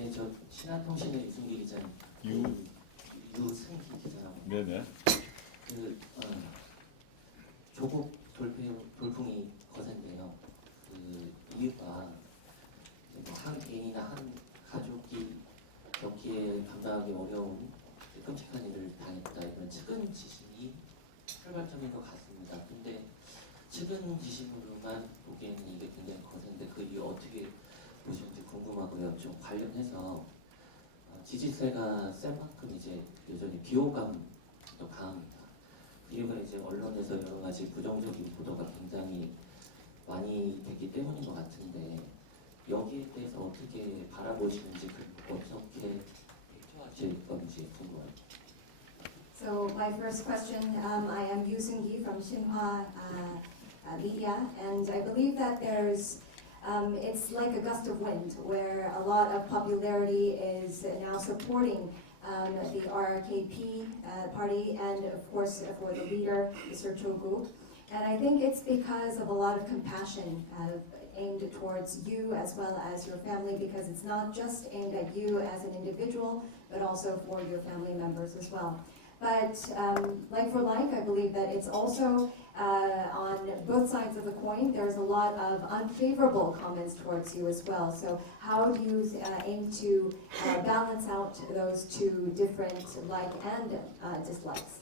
네, 저 신한통신의 유승기 기자님. 유승기 기자라고. 네네. 조국 돌풍이 거센데요. 그 이유가 한 개인이나 한 가족이 겪기에 감당하기 어려운 끔찍한 일을 당했다, 이런 측은 지심이 출발점인 것 같습니다. 근데 측은 지심으로만 보기에는 이게 굉장히 거센데 그 이유 어떻게 보시는지 궁금하고요. 좀 관련해서 지지세가 센 만큼 이제 여전히 비호감도 강합니다. 그 이유가 이제 언론에서 여러 가지 부정적인 보도가 굉장히 많이 됐기 때문인 것 같은데, 여기에 대해서 어떻게 바라보시는지, 그리고 어떻게 대처하실 건지 궁금합니다. So my first question, I am Yoo-seung-gi from Shinhwa Media, and I believe that it's like a gust of wind, where a lot of popularity is now supporting the RKP party, and of course for the leader, Mr. Cho-gu. And I think it's because of a lot of compassion aimed towards you as well as your family, because it's not just aimed at you as an individual, but also for your family members as well. But like for like, I believe that it's also on both sides of the coin. There's a lot of unfavorable comments towards you as well. So how do you aim to balance out those two different like and dislikes?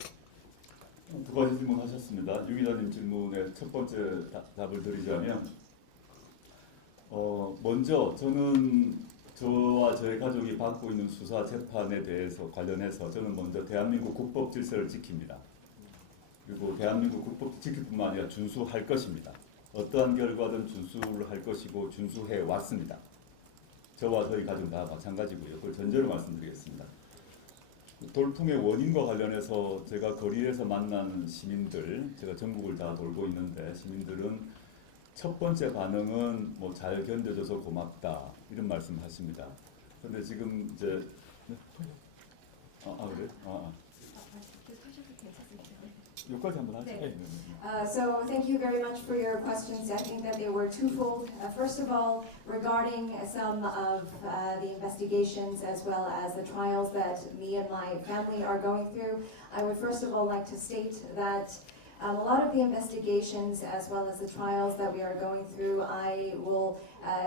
두 가지 질문하셨습니다. 유 기자님 질문의 첫 번째 답을 드리자면, 먼저 저와 저희 가족이 받고 있는 수사 재판에 대해서 관련해서 저는 먼저 대한민국 국법 질서를 지킵니다. 그리고 대한민국 국법 지킬 뿐만 아니라 준수할 것입니다. 어떠한 결과든 준수를 할 것이고 준수해 왔습니다. 저와 저희 가족은 다 마찬가지고요. 그걸 전제로 말씀드리겠습니다. 돌풍의 원인과 관련해서 제가 거리에서 만난 시민들, 제가 전국을 다 돌고 있는데, 시민들은 첫 번째 반응은 뭐 잘 견뎌줘서 고맙다, 이런 말씀하십니다. 그런데 지금 이제 그래? 여기까지 한번 하죠. 네. So thank you very much for your questions. I think that they were twofold. First of all, regarding some of the investigations as well as the trials that me and my family are going through, I would first of all like to state that a lot of the investigations as well as the trials that we are going through, I will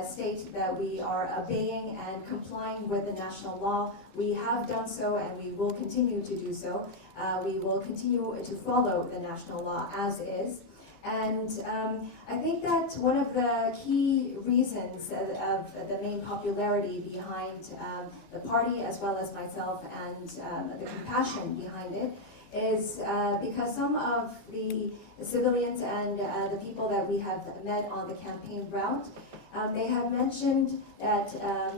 state that we are obeying and complying with the national law. We have done so and we will continue to do so. We will continue to follow the national law as is. And I think that one of the key reasons of the main popularity behind the party as well as myself and the compassion behind it is because some of the civilians and the people that we have met on the campaign route, they have mentioned that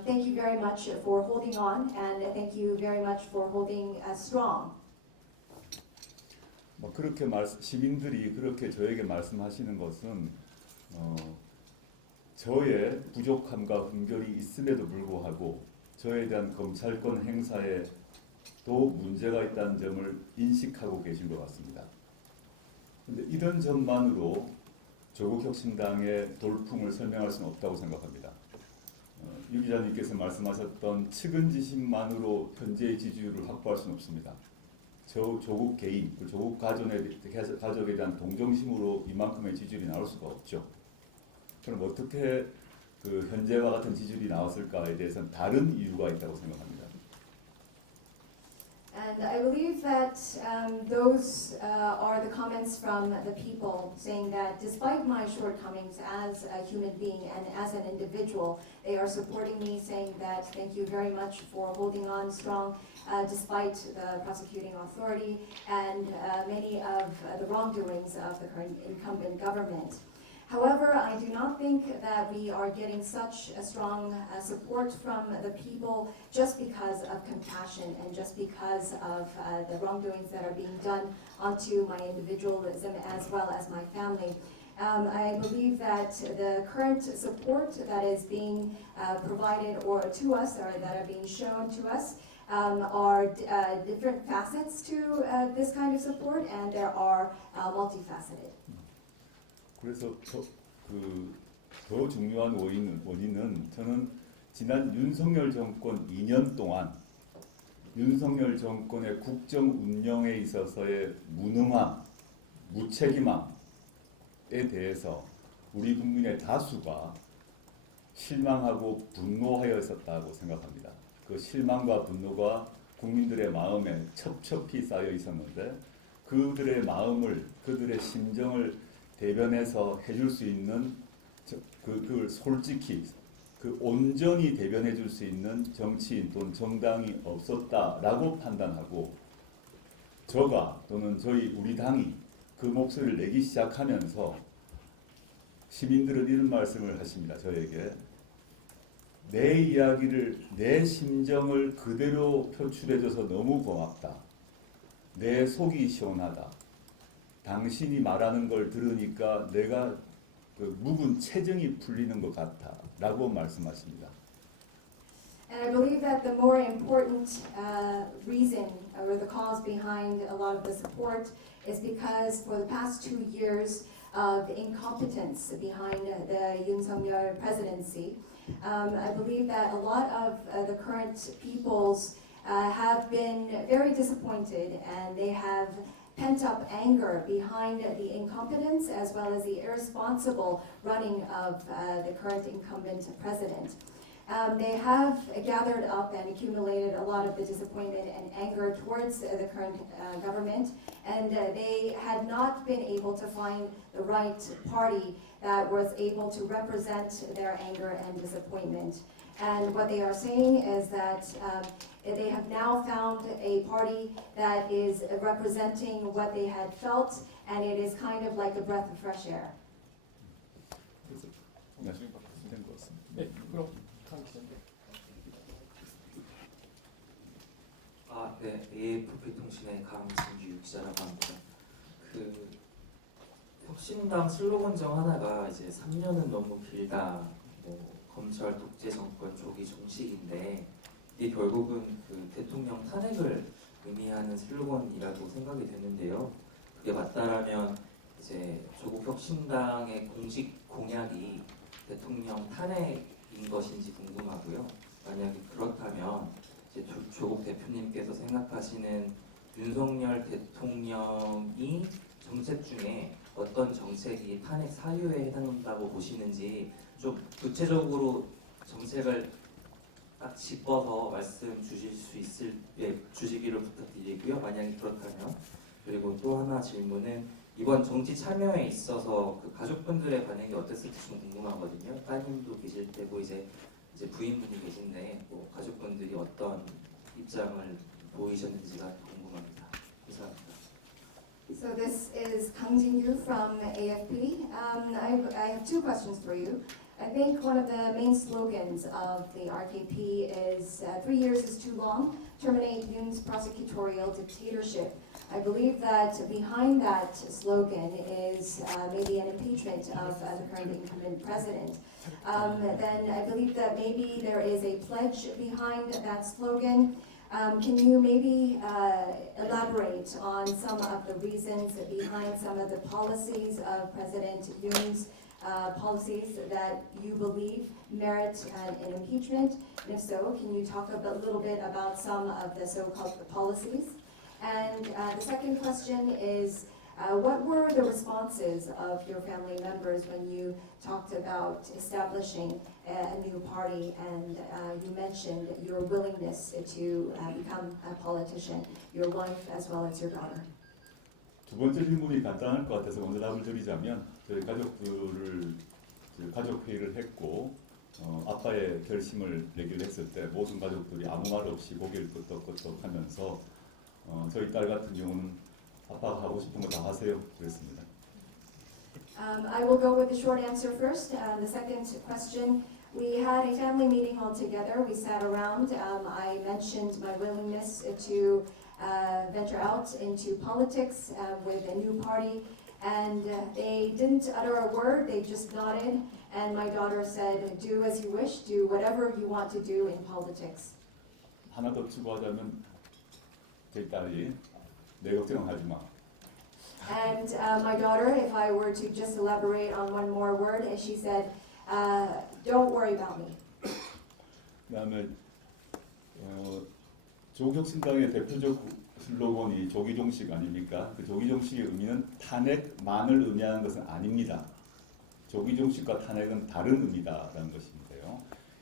thank you very much for holding on and thank you very much for holding strong. 그렇게 시민들이 그렇게 저에게 말씀하시는 것은 저의 부족함과 훈결이 있음에도 불구하고 저에 대한 검찰권 행사에 또 문제가 있다는 점을 인식하고 계신 것 같습니다. 그런데 이런 점만으로 조국혁신당의 돌풍을 설명할 수는 없다고 생각합니다. 유 기자님께서 말씀하셨던 측은지심만으로 현재의 지지율을 확보할 수는 없습니다. 조국 개인, 조국 가족에 대한 동정심으로 이만큼의 지지율이 나올 수가 없죠. 그럼 어떻게 그 현재와 같은 지지율이 나왔을까에 대해서는 다른 이유가 있다고 생각합니다. And I believe that those are the comments from the people saying that despite my shortcomings as a human being and as an individual, they are supporting me, saying that thank you very much for holding on strong despite the prosecuting authority and many of the wrongdoings of the current incumbent government. However, I do not think that we are getting such a strong support from the people just because of compassion and just because of the wrongdoings that are being done onto my individualism as well as my family. I believe that the current support that is being provided or to us or that are being shown to us are different facets to this kind of support, and there are multifaceted. 그래서 더 중요한 원인은 저는 지난 윤석열 정권 2년 동안 윤석열 정권의 국정 운영에 있어서의 무능함, 무책임함에 대해서 우리 국민의 다수가 실망하고 분노하여 있었다고 생각합니다. 그 실망과 분노가 국민들의 마음에 첩첩히 쌓여 있었는데 그들의 마음을, 그들의 심정을 대변해서 해줄 수 있는 그걸 솔직히 온전히 대변해 줄 수 있는 정치인 또는 정당이 없었다라고 판단하고 저가 또는 우리 당이 그 목소리를 내기 시작하면서 시민들은 이런 말씀을 하십니다. 저에게 내 이야기를, 내 심정을 그대로 표출해줘서 너무 고맙다. 내 속이 시원하다. 당신이 말하는 걸 들으니까 내가 그 묵은 체증이 풀리는 것 같아 라고 말씀하십니다. And I believe that the more important reason or the cause behind a lot of the support is because for the past 2 years of incompetence behind the Yoon Suk-yeol presidency, I believe that a lot of the current peoples have been very disappointed, and they have pent-up anger behind the incompetence as well as the irresponsible running of the current incumbent president. They have gathered up and accumulated a lot of the disappointment and anger towards the current government, and they had not been able to find the right party that was able to represent their anger and disappointment. And what they are saying is that they have now found a party that is representing what they had felt, and it is kind of like a breath of fresh air. 네, 그럼 강 기자님. 네, AFP 통신의 강진규 기자라고 합니다. 그 혁신당 슬로건 중 하나가 이제 3년은 너무 길다, 검찰 독재 정권 조기 종식인데 이게 결국은 그 대통령 탄핵을 의미하는 슬로건이라고 생각이 되는데요. 그게 맞다라면 이제 조국 혁신당의 공식 공약이 대통령 탄핵인 것인지 궁금하고요. 만약에 그렇다면 이제 조국 대표님께서 생각하시는 윤석열 대통령이 정책 중에 어떤 정책이 탄핵 사유에 해당한다고 보시는지 좀 구체적으로 정책을 딱 짚어서 말씀 주시기를 부탁드리고요. 만약에 그렇다면. 그리고 또 하나 질문은 이번 정치 참여에 있어서 그 가족분들의 반응이 어땠을지 좀 궁금하거든요. 따님도 계실 테고 이제 부인분이 계신데 가족분들이 어떤 입장을 보이셨는지가 궁금합니다. 감사합니다. So this is Kang Jin-yu from AFP. I have 2 questions for you. I think one of the main slogans of the RKP is 3 years is too long, terminate Yoon's prosecutorial dictatorship. I believe that behind that slogan is maybe an impeachment of the current incumbent president. Then I believe that maybe there is a pledge behind that slogan. Can you maybe elaborate on some of the reasons behind some of the policies of President Yoon's policies that you believe merit an impeachment? And if so, can you talk a little bit about some of the so-called policies? And the second question is, what were the responses of your family members when you talked about establishing a new party, and you mentioned your willingness to become a politician, your wife as well as your daughter? 두 번째 질문이 간단할 것 같아서 먼저 답을 드리자면 저희 가족 회의를 했고 아빠의 결심을 내기로 했을 때 모든 가족들이 아무 말 없이 고개를 끄덕끄덕하면서 저희 딸 같은 경우는 아빠가 하고 싶은 거 다 하세요 그랬습니다. I will go with the short answer first. The second question, we had a family meeting all together. We sat around. I mentioned my willingness to venture out into politics with a new party, and they didn't utter a word. They just nodded, and my daughter said, "Do as you wish. Do whatever you want to do in politics." 하나 더 추가하자면 저희 딸이 내 걱정하지 마. And my daughter, if I were to just elaborate on one more word, she said, "Don't worry about me." 그다음에 조국혁신당의 대표적 슬로건이 조기종식 아닙니까? 그 조기종식의 의미는 탄핵만을 의미하는 것은 아닙니다. 조기종식과 탄핵은 다른 의미다라는 것인데요.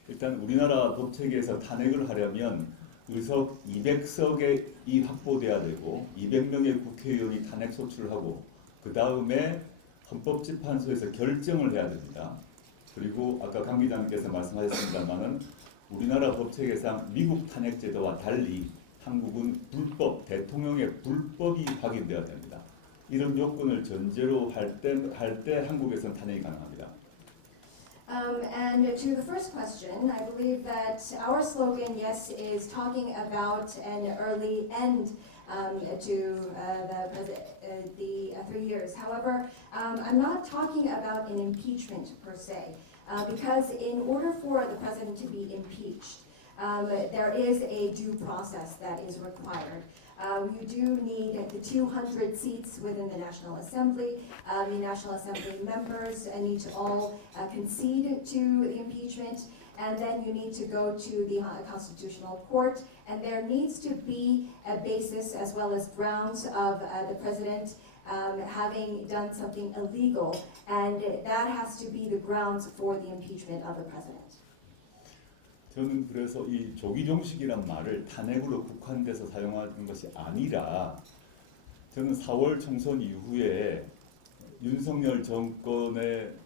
일단 우리나라 법체계에서 탄핵을 하려면 의석 200석이 확보돼야 되고 200명의 국회의원이 탄핵 소추를 하고 그 다음에 헌법재판소에서 결정을 해야 됩니다. 그리고 아까 강 기자님께서 말씀하셨습니다만은 우리나라 법체계상 미국 탄핵제도와 달리 한국은 불법, 대통령의 불법이 확인되어야 됩니다. 이런 요건을 전제로 할 때 한국에서는 탄핵이 가능합니다. And to the first question, I believe that our slogan, yes, is talking about an early end to the 3 years. However, I'm not talking about an impeachment per se, because in order for the president to be impeached, there is a due process that is required. You do need the 200 seats within the National Assembly. The National Assembly members need to all concede to the impeachment, and then you need to go to the Constitutional Court, and there needs to be a basis as well as grounds of the president having done something illegal, and that has to be the grounds for the impeachment of the president. 저는 그래서 이 조기종식이란 말을 탄핵으로 국한돼서 사용하는 것이 아니라 저는 4월 총선 이후에 윤석열 정권을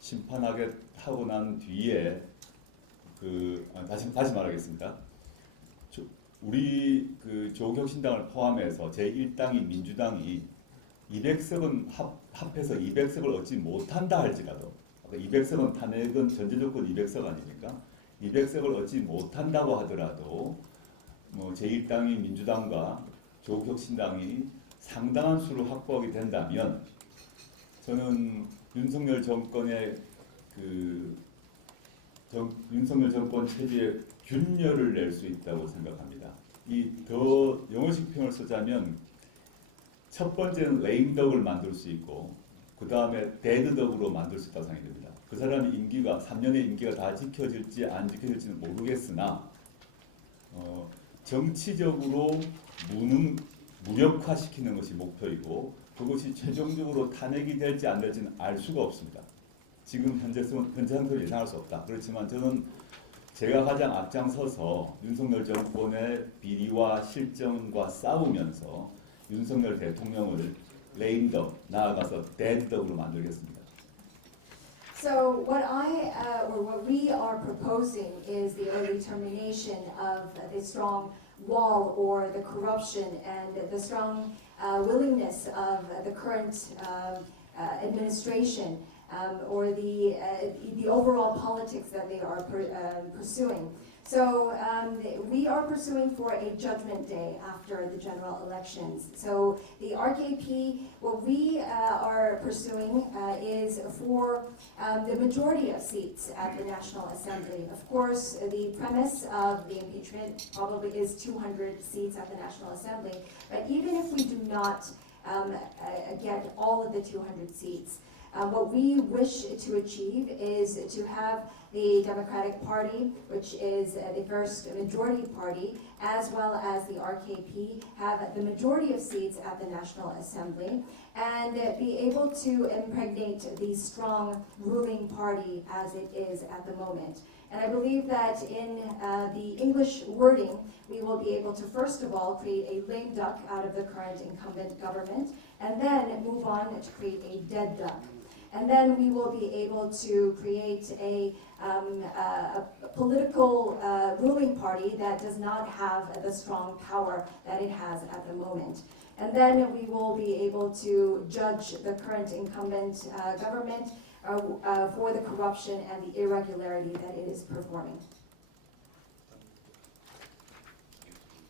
심판하게 하고 난 뒤에 다시 말하겠습니다. 우리 조국혁신당을 포함해서 제1당인 민주당이 200석은 합해서 200석을 얻지 못한다 할지라도 200석은 탄핵은 전제조건 200석 아닙니까? 200석을 얻지 못한다고 하더라도 제1당인 민주당과 조국혁신당이 상당한 수를 확보하게 된다면 저는 윤석열 정권의 윤석열 정권 체제에 균열을 낼 수 있다고 생각합니다. 이 더 영어식 표현을 쓰자면 첫 번째는 레임덕을 만들 수 있고 그 다음에 데드덕으로 만들 수 있다고 생각이 됩니다. 그 사람의 임기가 3년의 임기가 다 지켜질지 안 지켜질지는 모르겠으나 정치적으로 무력화시키는 것이 목표이고 그것이 최종적으로 탄핵이 될지 안 될지는 알 수가 없습니다. 지금 현재 상태로 예상할 수 없다. 그렇지만 저는 제가 가장 앞장서서 윤석열 정권의 비리와 실정과 싸우면서 윤석열 대통령을 레임덕, 나아가서 데드덕으로 만들겠습니다. So what we are proposing is the early termination of the strong wall or the corruption and the strong willingness of the current administration or the overall politics that they are pursuing. So we are pursuing for a judgment day after the general elections. So the RKP, what we are pursuing is for the majority of seats at the National Assembly. Of course, the premise of the impeachment probably is 200 seats at the National Assembly. But even if we do not get all of the 200 seats, what we wish to achieve is to have the Democratic Party, which is the first majority party, as well as the RKP, have the majority of seats at the National Assembly and be able to impregnate the strong ruling party as it is at the moment. And I believe that in the English wording, we will be able to first of all create a lame duck out of the current incumbent government and then move on to create a dead duck. And then we will be able to create a political ruling party that does not have the strong power that it has at the moment. And then we will be able to judge the current incumbent government for the corruption and the irregularity that it is performing.